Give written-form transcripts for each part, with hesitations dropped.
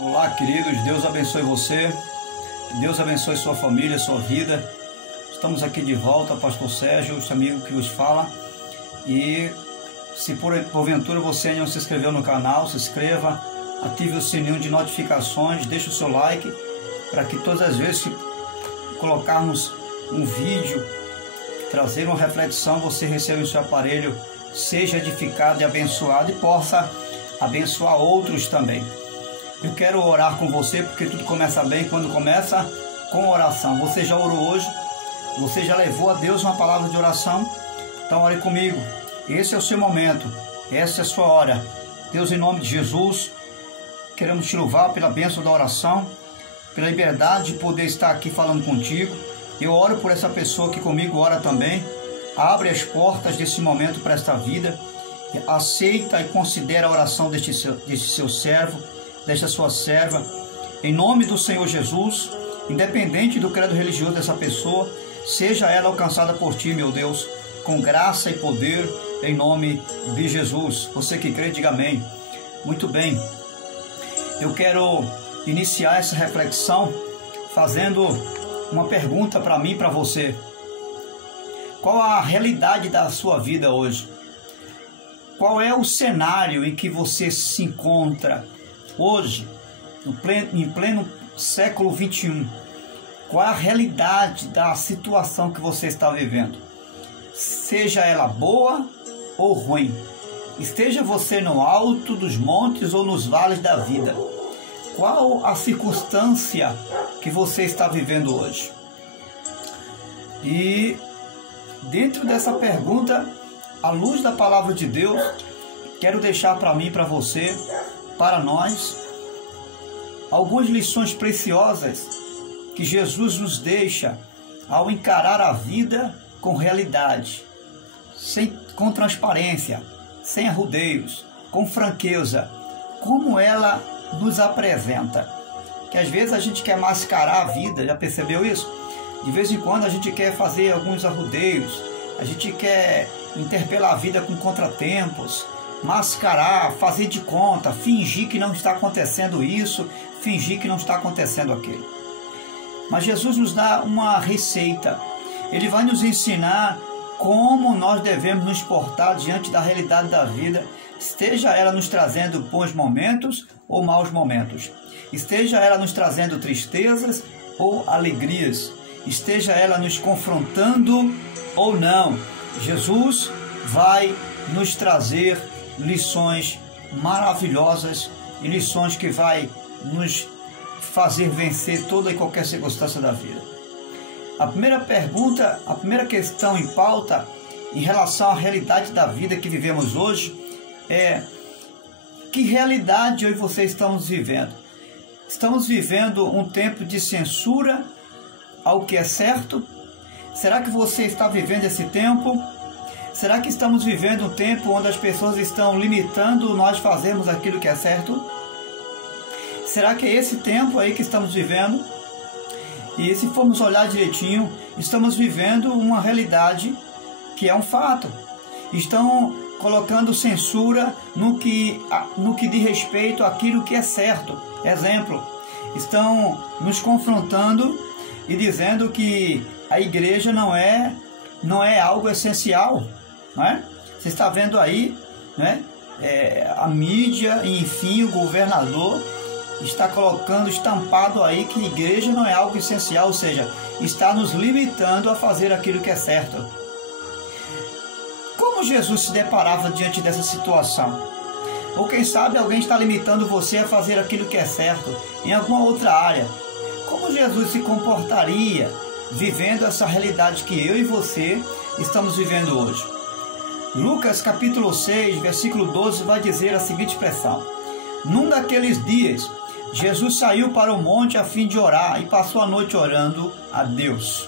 Olá, queridos, Deus abençoe você, Deus abençoe sua família, sua vida. Estamos aqui de volta, Pastor Sérgio, esse amigo que vos fala. E se porventura você não se inscreveu no canal, se inscreva, ative o sininho de notificações, deixe o seu like, para que todas as vezes que colocarmos um vídeo, trazer uma reflexão, você receba em seu aparelho, seja edificado e abençoado e possa abençoar outros também. Eu quero orar com você, porque tudo começa bem quando começa com oração. Você já orou hoje? Você já levou a Deus uma palavra de oração? Então ore comigo. Esse é o seu momento. Essa é a sua hora. Deus, em nome de Jesus, queremos te louvar pela bênção da oração, pela liberdade de poder estar aqui falando contigo. Eu oro por essa pessoa que comigo ora também. Abre as portas desse momento para esta vida. Aceita e considera a oração deste seu servo, desta sua serva, em nome do Senhor Jesus, independente do credo religioso dessa pessoa, seja ela alcançada por ti, meu Deus, com graça e poder, em nome de Jesus. Você que crê, diga amém. Muito bem, eu quero iniciar essa reflexão fazendo uma pergunta para mim e para você. Qual a realidade da sua vida hoje? Qual é o cenário em que você se encontra hoje, em pleno século 21, qual é a realidade da situação que você está vivendo? Seja ela boa ou ruim, esteja você no alto dos montes ou nos vales da vida, qual a circunstância que você está vivendo hoje? E dentro dessa pergunta, à luz da palavra de Deus, quero deixar para mim, para você, para nós, algumas lições preciosas que Jesus nos deixa ao encarar a vida com realidade, com transparência, sem arrudeios, com franqueza, como ela nos apresenta. Que às vezes a gente quer mascarar a vida, já percebeu isso? De vez em quando a gente quer fazer alguns arrudeios, a gente quer interpelar a vida com contratempos, mascarar, fazer de conta, fingir que não está acontecendo isso, fingir que não está acontecendo aquilo. Mas Jesus nos dá uma receita. Ele vai nos ensinar como nós devemos nos portar diante da realidade da vida, esteja ela nos trazendo bons momentos ou maus momentos, esteja ela nos trazendo tristezas ou alegrias, esteja ela nos confrontando ou não. Jesus vai nos trazer lições maravilhosas e lições que vai nos fazer vencer toda e qualquer circunstância da vida. A primeira pergunta, a primeira questão em pauta em relação à realidade da vida que vivemos hoje é: que realidade eu e você estamos vivendo? Estamos vivendo um tempo de censura ao que é certo? Será que você está vivendo esse tempo? Será que estamos vivendo um tempo onde as pessoas estão limitando nós fazermos aquilo que é certo? Será que é esse tempo aí que estamos vivendo? E se formos olhar direitinho, estamos vivendo uma realidade que é um fato. Estão colocando censura no que diz respeito àquilo que é certo. Exemplo, estão nos confrontando e dizendo que a igreja não é algo essencial, não é? Você está vendo aí, né? A mídia e enfim o governador está colocando estampado aí que a igreja não é algo essencial, ou seja, está nos limitando a fazer aquilo que é certo. Como Jesus se deparava diante dessa situação? Ou quem sabe alguém está limitando você a fazer aquilo que é certo em alguma outra área? Como Jesus se comportaria vivendo essa realidade que eu e você estamos vivendo hoje? Lucas capítulo 6, versículo 12 vai dizer a seguinte expressão: num daqueles dias, Jesus saiu para o monte a fim de orar e passou a noite orando a Deus.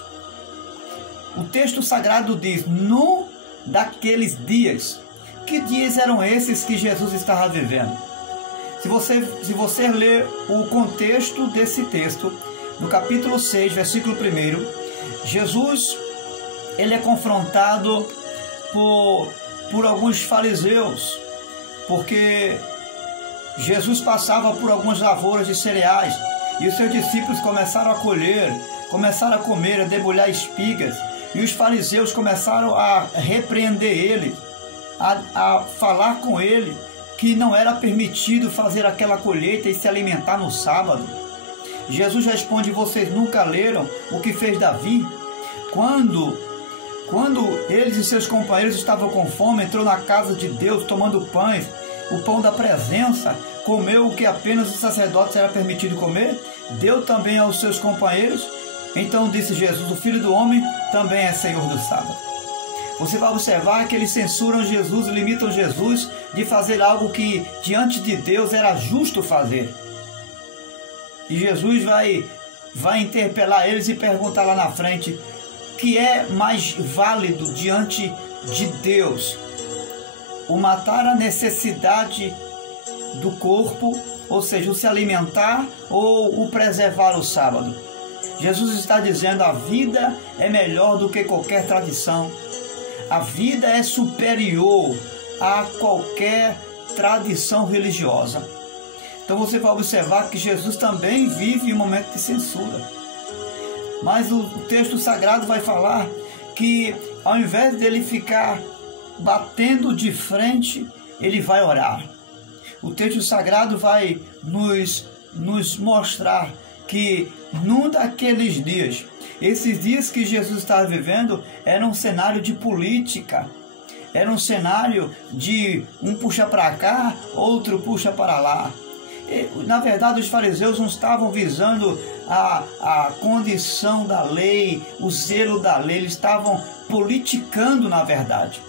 O texto sagrado diz, num daqueles dias. Que dias eram esses que Jesus estava vivendo? Se você ler o contexto desse texto, no capítulo 6, versículo 1, Jesus ele é confrontado por alguns fariseus, porque Jesus passava por algumas lavouras de cereais e os seus discípulos começaram a colher, começaram a comer, a debulhar espigas, e os fariseus começaram a repreender ele, a falar com ele que não era permitido fazer aquela colheita e se alimentar no sábado. Jesus responde: vocês nunca leram o que fez Davi? Quando eles e seus companheiros estavam com fome, entrou na casa de Deus tomando pães, o pão da presença, comeu o que apenas os sacerdotes era permitido comer, deu também aos seus companheiros. Então disse Jesus: o Filho do Homem também é Senhor do sábado. Você vai observar que eles censuram Jesus, limitam Jesus de fazer algo que diante de Deus era justo fazer. E Jesus vai interpelar eles e perguntar lá na frente: que é mais válido diante de Deus? O matar a necessidade do corpo, ou seja, o se alimentar, ou o preservar o sábado? Jesus está dizendo: a vida é melhor do que qualquer tradição. A vida é superior a qualquer tradição religiosa. Então você vai observar que Jesus também vive um momento de censura. Mas o texto sagrado vai falar que ao invés dele ficar batendo de frente, ele vai orar. O texto sagrado vai nos mostrar que num daqueles dias, esses dias que Jesus estava vivendo, era um cenário de política, era um cenário de um puxa para cá, outro puxa para lá. Na verdade, os fariseus não estavam visando a condição da lei, o zelo da lei, eles estavam politicando, na verdade.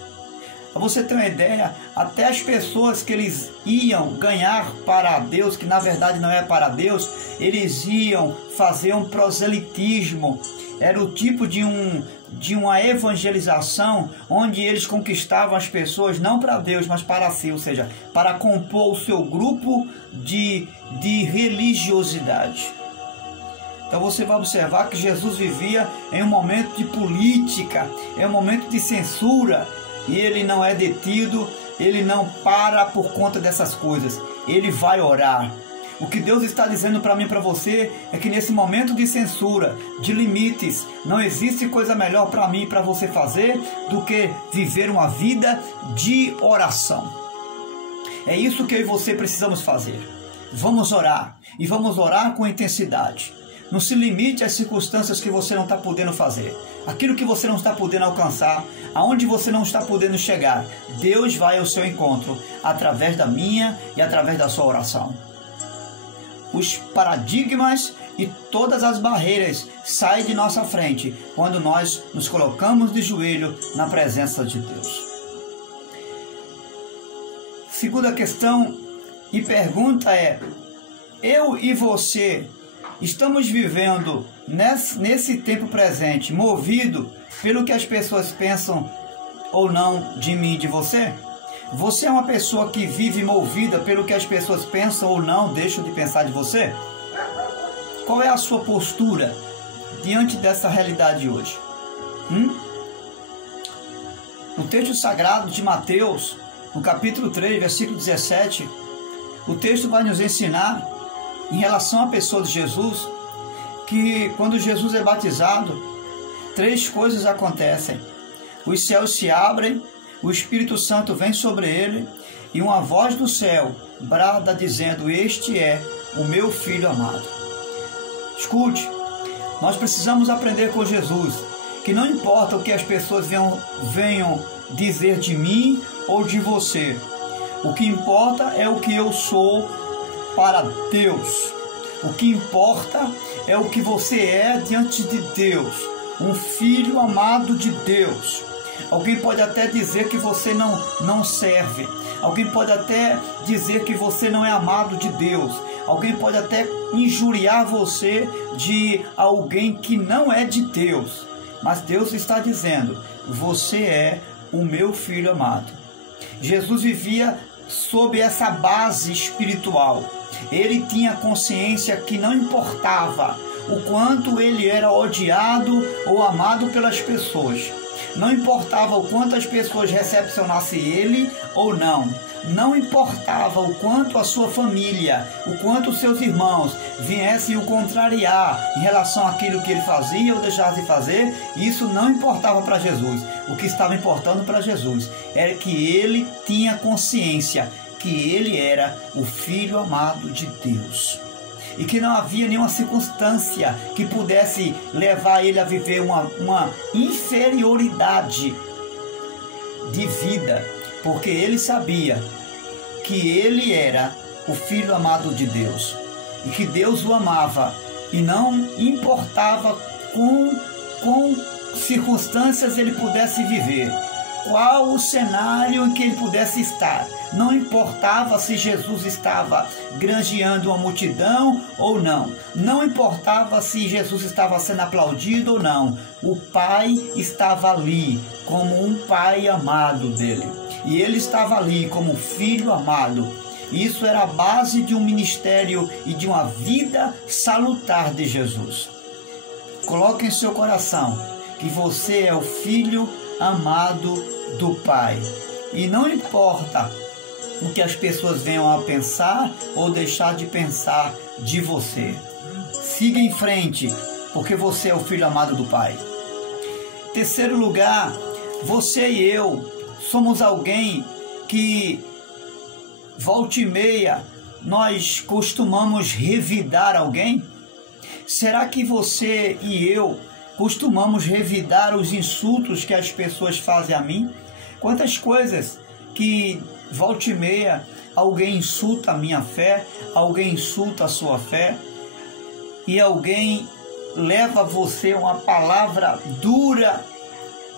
Para você ter uma ideia, até as pessoas que eles iam ganhar para Deus, que na verdade não é para Deus, eles iam fazer um proselitismo. Era o tipo de uma evangelização onde eles conquistavam as pessoas não para Deus, mas para si, ou seja, para compor o seu grupo de religiosidade. Então você vai observar que Jesus vivia em um momento de política, em um momento de censura, e ele não é detido, ele não para por conta dessas coisas, ele vai orar. O que Deus está dizendo para mim e para você é que nesse momento de censura, de limites, não existe coisa melhor para mim e para você fazer do que viver uma vida de oração. É isso que eu e você precisamos fazer. Vamos orar, e vamos orar com intensidade. Não se limite às circunstâncias que você não está podendo fazer. Aquilo que você não está podendo alcançar, aonde você não está podendo chegar, Deus vai ao seu encontro, através da minha e através da sua oração. Os paradigmas e todas as barreiras saem de nossa frente quando nós nos colocamos de joelho na presença de Deus. Segunda questão e pergunta é: eu e você estamos vivendo nesse tempo presente movido pelo que as pessoas pensam ou não de mim e de você? Você é uma pessoa que vive movida pelo que as pessoas pensam ou não deixam de pensar de você? Qual é a sua postura diante dessa realidade hoje? No texto sagrado de Mateus, no capítulo 3, versículo 17, o texto vai nos ensinar, em relação à pessoa de Jesus, que quando Jesus é batizado, 3 coisas acontecem. Os céus se abrem, o Espírito Santo vem sobre ele e uma voz do céu brada dizendo: este é o meu Filho amado. Escute, nós precisamos aprender com Jesus que não importa o que as pessoas venham dizer de mim ou de você, o que importa é o que eu sou para Deus. O que importa é o que você é diante de Deus, um filho amado de Deus. Alguém pode até dizer que você não serve. Alguém pode até dizer que você não é amado de Deus. Alguém pode até injuriar você de alguém que não é de Deus. Mas Deus está dizendo: você é o meu filho amado. Jesus vivia sob essa base espiritual. Ele tinha consciência que não importava o quanto ele era odiado ou amado pelas pessoas. Não importava o quanto as pessoas recepcionassem ele ou não. não importava o quanto a sua família, o quanto os seus irmãos viessem o contrariar em relação àquilo que ele fazia ou deixasse de fazer, isso não importava para Jesus. O que estava importando para Jesus era que ele tinha consciência que ele era o Filho amado de Deus. E que não havia nenhuma circunstância que pudesse levar ele a viver uma inferioridade de vida, porque ele sabia que ele era o Filho amado de Deus e que Deus o amava e não importava com circunstâncias ele pudesse viver, qual o cenário em que ele pudesse estar. Não importava se Jesus estava granjeando uma multidão ou não. Não importava se Jesus estava sendo aplaudido ou não. O Pai estava ali como um Pai amado dele. E ele estava ali como Filho amado. Isso era a base de um ministério e de uma vida salutar de Jesus. Coloque em seu coração que você é o Filho amado do Pai. E não importa o que as pessoas venham a pensar ou deixar de pensar de você. Siga em frente, porque você é o Filho amado do Pai. Terceiro lugar, você e eu somos alguém que, volta e meia, nós costumamos revidar alguém? Será que você e eu costumamos revidar os insultos que as pessoas fazem a mim? Quantas coisas que, volta e meia, alguém insulta a minha fé, alguém insulta a sua fé, e alguém leva a você uma palavra dura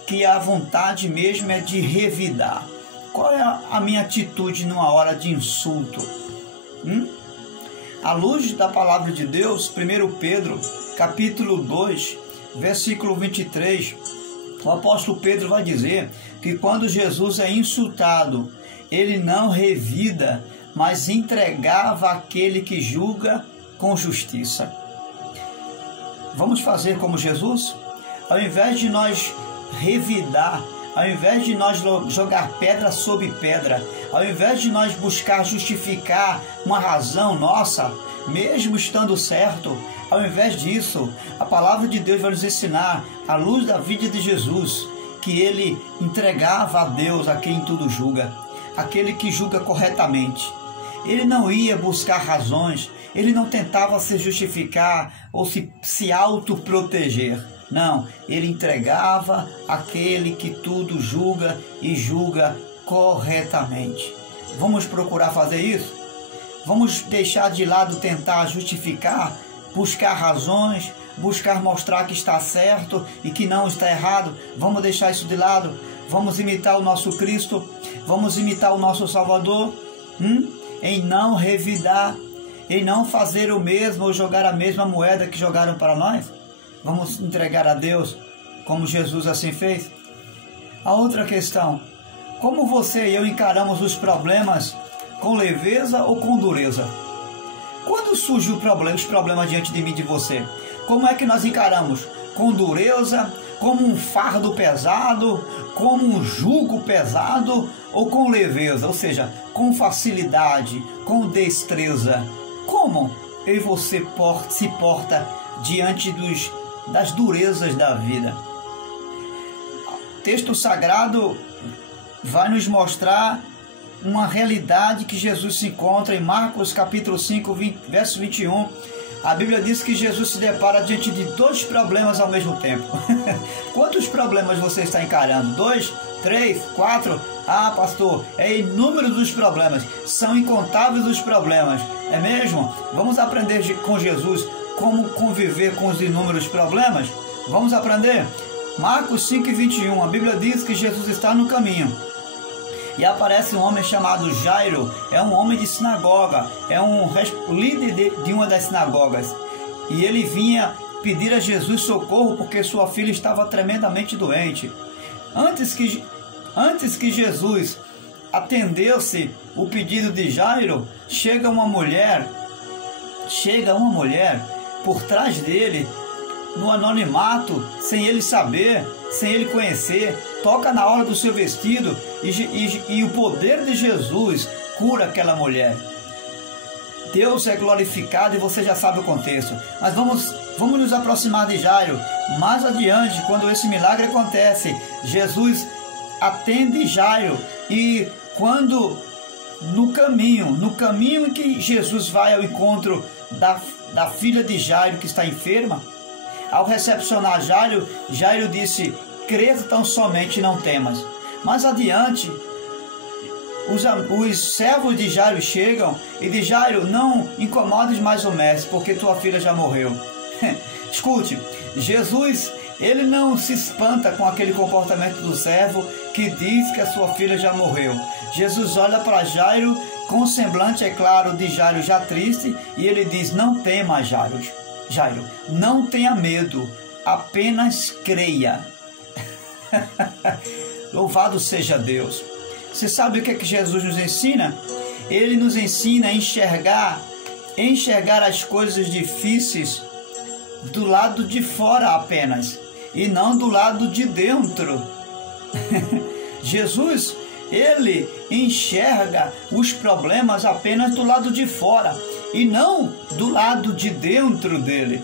que a vontade mesmo é de revidar. Qual é a minha atitude numa hora de insulto? À luz da palavra de Deus, 1 Pedro, capítulo 2, versículo 23, o apóstolo Pedro vai dizer que quando Jesus é insultado, ele não revida, mas entregava aquele que julga com justiça. Vamos fazer como Jesus? Ao invés de nós revidar, ao invés de nós jogar pedra sobre pedra, ao invés de nós buscar justificar uma razão nossa, mesmo estando certo, ao invés disso, a palavra de Deus vai nos ensinar, à luz da vida de Jesus, que ele entregava a Deus a quem tudo julga, aquele que julga corretamente. Ele não ia buscar razões, ele não tentava se justificar ou se autoproteger. Não, ele entregava aquele que tudo julga e julga corretamente. Vamos procurar fazer isso? Vamos deixar de lado tentar justificar, buscar razões, buscar mostrar que está certo e que não está errado. Vamos deixar isso de lado. Vamos imitar o nosso Cristo, vamos imitar o nosso Salvador, em não revidar, em não fazer o mesmo ou jogar a mesma moeda que jogaram para nós. Vamos entregar a Deus como Jesus assim fez. A outra questão: como você e eu encaramos os problemas, com leveza ou com dureza? Quando surge os problemas diante de mim e de você, como é que nós encaramos? Com dureza, como um fardo pesado, como um jugo pesado ou com leveza, ou seja, com facilidade, com destreza? Como eu e você se porta diante das durezas da vida? O texto sagrado vai nos mostrar uma realidade que Jesus se encontra em Marcos capítulo 5, verso 21. A Bíblia diz que Jesus se depara diante de dois problemas ao mesmo tempo. Quantos problemas você está encarando? 2, 3, 4? Ah, pastor, é inúmeros os problemas. São incontáveis os problemas. É mesmo? Vamos aprender com Jesus como conviver com os inúmeros problemas? Vamos aprender? Marcos 5, 21. A Bíblia diz que Jesus está no caminho e aparece um homem chamado Jairo. É um homem de sinagoga, é um líder de uma das sinagogas, e ele vinha pedir a Jesus socorro porque sua filha estava tremendamente doente. Antes que Jesus atendesse o pedido de Jairo, chega uma mulher por trás dele, no anonimato, sem ele saber, sem ele conhecer, toca na hora do seu vestido e o poder de Jesus cura aquela mulher. Deus é glorificado e você já sabe o contexto. Mas vamos nos aproximar de Jairo. Mais adiante, quando esse milagre acontece, Jesus atende Jairo, e quando no caminho em que Jesus vai ao encontro da filha de Jairo que está enferma, ao recepcionar Jairo, Jairo disse: crê tão somente, não temas. Mais adiante, os servos de Jairo chegam e dizem: Jairo, não incomodes mais o mestre, porque tua filha já morreu. Escute, Jesus, ele não se espanta com aquele comportamento do servo que diz que a sua filha já morreu. Jesus olha para Jairo com o semblante, é claro, de Jairo já triste, e ele diz: não tema, Jairo, não tenha medo, apenas creia. Louvado seja Deus. Você sabe o que é que Jesus nos ensina? Ele nos ensina a enxergar as coisas difíceis do lado de fora apenas, e não do lado de dentro. Jesus, ele enxerga os problemas apenas do lado de fora e não do lado de dentro dele.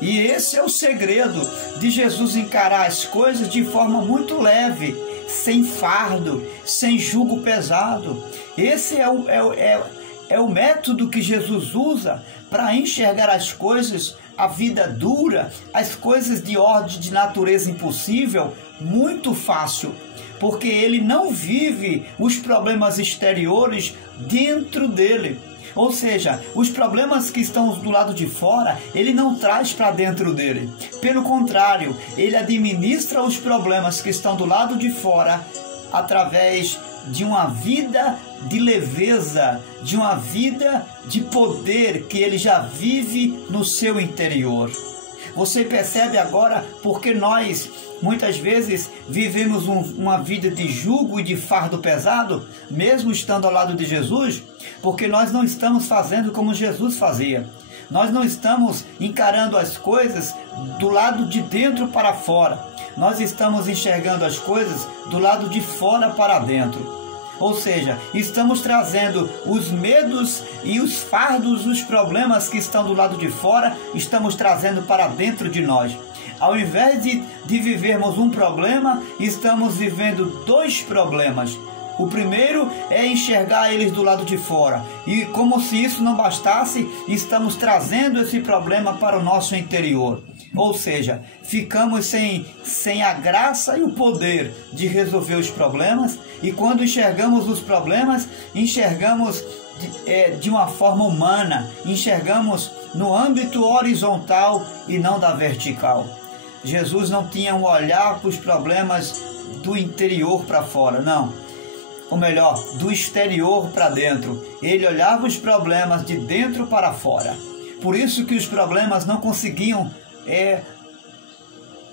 E esse é o segredo de Jesus encarar as coisas de forma muito leve, sem fardo, sem jugo pesado. Esse é o método que Jesus usa para enxergar as coisas, a vida dura, as coisas de ordem de natureza impossível, muito fácil, porque ele não vive os problemas exteriores dentro dele. Ou seja, os problemas que estão do lado de fora, ele não traz para dentro dele. Pelo contrário, ele administra os problemas que estão do lado de fora através de uma vida de leveza, de uma vida de poder que ele já vive no seu interior. Você percebe agora porque nós muitas vezes vivemos uma vida de jugo e de fardo pesado, mesmo estando ao lado de Jesus? Porque nós não estamos fazendo como Jesus fazia. Nós não estamos encarando as coisas do lado de dentro para fora. Nós estamos enxergando as coisas do lado de fora para dentro. Ou seja, estamos trazendo os medos e os fardos, os problemas que estão do lado de fora, estamos trazendo para dentro de nós. Ao invés de vivermos um problema, estamos vivendo dois problemas. O primeiro é enxergar eles do lado de fora. E como se isso não bastasse, estamos trazendo esse problema para o nosso interior. Ou seja, ficamos sem a graça e o poder de resolver os problemas. E quando enxergamos os problemas, enxergamos de uma forma humana. Enxergamos no âmbito horizontal e não da vertical. Jesus não tinha um olhar para os problemas do interior para fora, não. Ou melhor, do exterior para dentro. Ele olhava os problemas de dentro para fora. Por isso que os problemas não conseguiam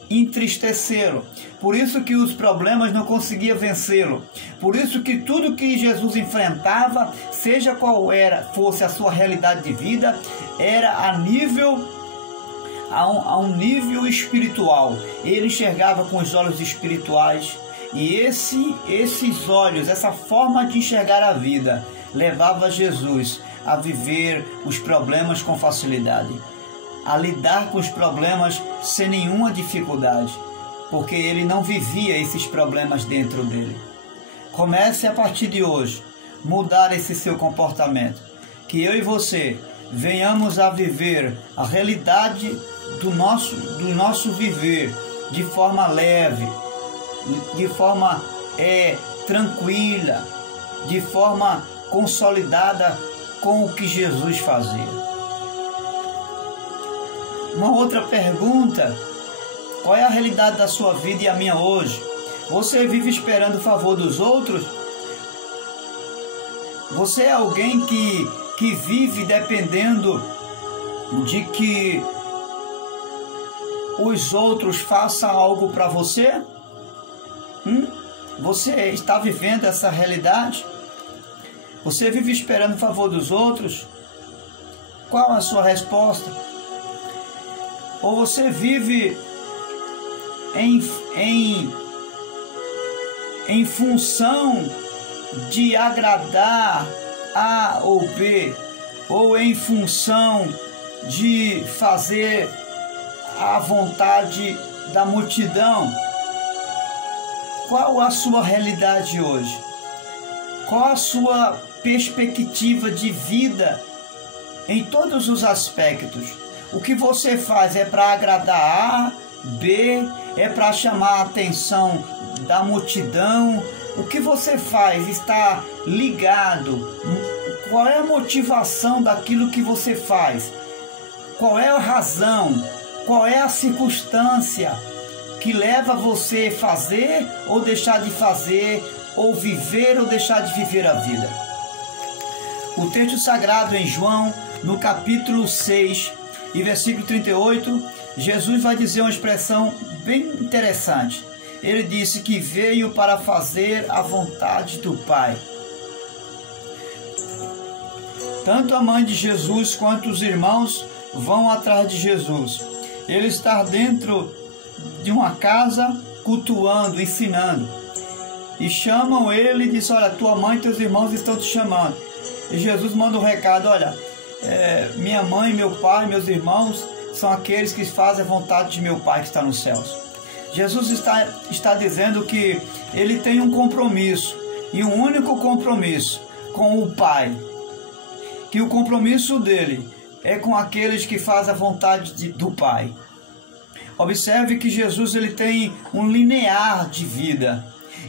entristecê-lo. Por isso que os problemas não conseguiam vencê-lo. Por isso que tudo que Jesus enfrentava, seja qual fosse a sua realidade de vida, era a um nível espiritual. Ele enxergava com os olhos espirituais. E esses olhos, essa forma de enxergar a vida, levava Jesus a viver os problemas com facilidade, a lidar com os problemas sem nenhuma dificuldade, porque ele não vivia esses problemas dentro dele. Comece a partir de hoje mudar esse seu comportamento, que eu e você venhamos a viver a realidade do nosso viver de forma leve, de forma tranquila, de forma consolidada com o que Jesus fazia. Uma outra pergunta: qual é a realidade da sua vida e a minha hoje? Você vive esperando o favor dos outros? Você é alguém que vive dependendo de que os outros façam algo para você? Você está vivendo essa realidade? Você vive esperando o favor dos outros? Qual a sua resposta? Ou você vive em função de agradar A ou B, ou em função de fazer a vontade da multidão? Qual a sua realidade hoje? Qual a sua perspectiva de vida em todos os aspectos? O que você faz é para agradar A, B, é para chamar a atenção da multidão? O que você faz está ligado? Qual é a motivação daquilo que você faz? Qual é a razão? Qual é a circunstância que leva você a fazer ou deixar de fazer, ou viver ou deixar de viver a vida? O texto sagrado em João, no capítulo 6 e versículo 38, Jesus vai dizer uma expressão bem interessante. Ele disse que veio para fazer a vontade do Pai. Tanto a mãe de Jesus quanto os irmãos vão atrás de Jesus. Ele está dentro de uma casa cultuando, ensinando. E chamam ele e diz: olha, tua mãe e teus irmãos estão te chamando. E Jesus manda um recado: olha, minha mãe, meu pai, meus irmãos são aqueles que fazem a vontade de meu Pai que está nos céus. Jesus está dizendo que ele tem um compromisso, e um único compromisso com o Pai. Que o compromisso dele é com aqueles que fazem a vontade do Pai. Observe que Jesus ele tem um linear de vida.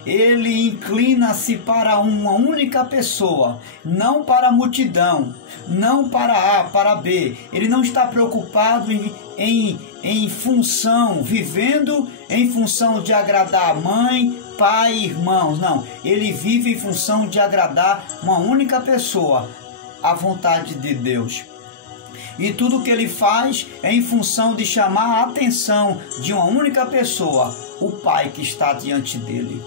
Ele inclina-se para uma única pessoa, não para a multidão, não para A, para B. Ele não está preocupado em função, vivendo em função de agradar a mãe, pai e irmãos. Não, ele vive em função de agradar uma única pessoa, a vontade de Deus. E tudo que ele faz é em função de chamar a atenção de uma única pessoa, o Pai que está diante dele.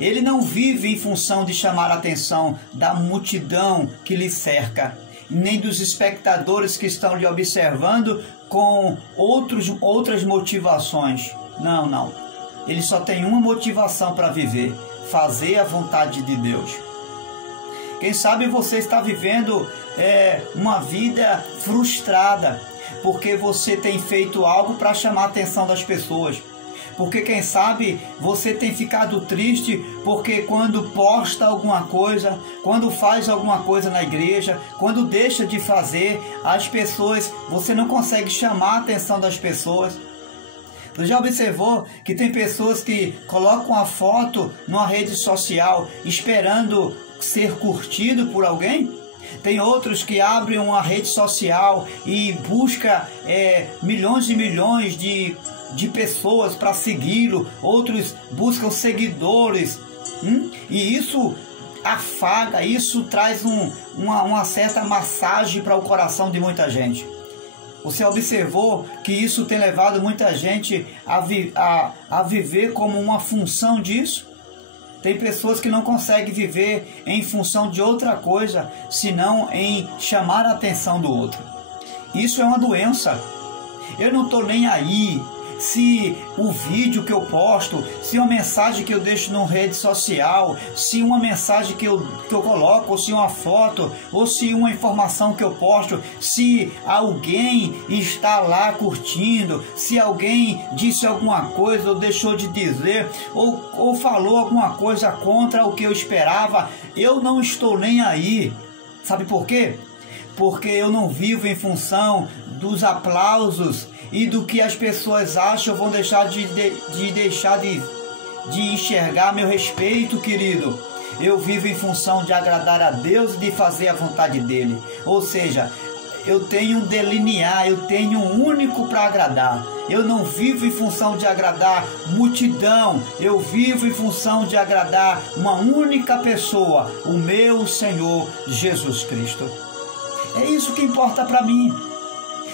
Ele não vive em função de chamar a atenção da multidão que lhe cerca, nem dos espectadores que estão lhe observando com outras motivações. Não, não. Ele só tem uma motivação para viver: fazer a vontade de Deus. Quem sabe você está vivendo uma vida frustrada, porque você tem feito algo para chamar a atenção das pessoas. Porque quem sabe você tem ficado triste porque quando posta alguma coisa, quando faz alguma coisa na igreja, quando deixa de fazer, as pessoas, você não consegue chamar a atenção das pessoas. Você já observou que tem pessoas que colocam a foto numa rede social esperando ser curtido por alguém? Tem outros que abrem uma rede social e busca milhões e milhões de pessoas para segui-lo. Outros buscam seguidores. E isso afaga, isso traz uma certa massagem para o coração de muita gente. Você observou que isso tem levado muita gente a viver como uma função disso? Tem pessoas que não conseguem viver em função de outra coisa, senão em chamar a atenção do outro. Isso é uma doença. Eu não estou nem aí se o vídeo que eu posto, se uma mensagem que eu deixo numa rede social, se uma mensagem que eu coloco, ou se uma foto, ou se uma informação que eu posto, se alguém está lá curtindo, se alguém disse alguma coisa ou deixou de dizer, ou falou alguma coisa contra o que eu esperava, eu não estou nem aí. Sabe por quê? Porque eu não vivo em função dos aplausos e do que as pessoas acham, vão deixar de enxergar meu respeito, querido. Eu vivo em função de agradar a Deus e de fazer a vontade dele. Ou seja, eu tenho um delinear, eu tenho um único para agradar. Eu não vivo em função de agradar multidão, eu vivo em função de agradar uma única pessoa, o meu Senhor Jesus Cristo. É isso que importa para mim.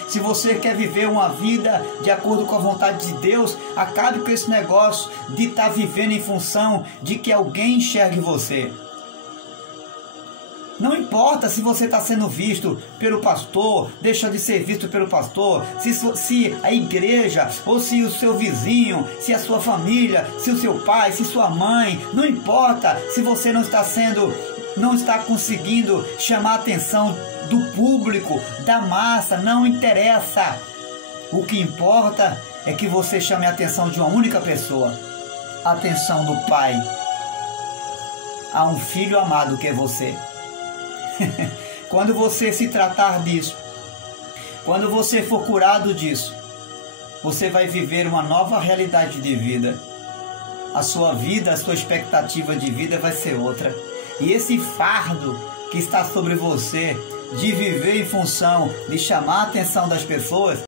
Se você quer viver uma vida de acordo com a vontade de Deus, acabe com esse negócio de estar vivendo em função de que alguém enxergue você. Não importa se você está sendo visto pelo pastor, deixa de ser visto pelo pastor, se a igreja, ou se o seu vizinho, se a sua família, se o seu pai, se sua mãe, não importa se você não está conseguindo chamar a atenção do público, da massa, não interessa. O que importa é que você chame a atenção de uma única pessoa, a atenção do Pai, a um filho amado que é você. Quando você se tratar disso, quando você for curado disso, você vai viver uma nova realidade de vida. A sua vida, a sua expectativa de vida vai ser outra. E esse fardo que está sobre você, de viver em função de chamar a atenção das pessoas,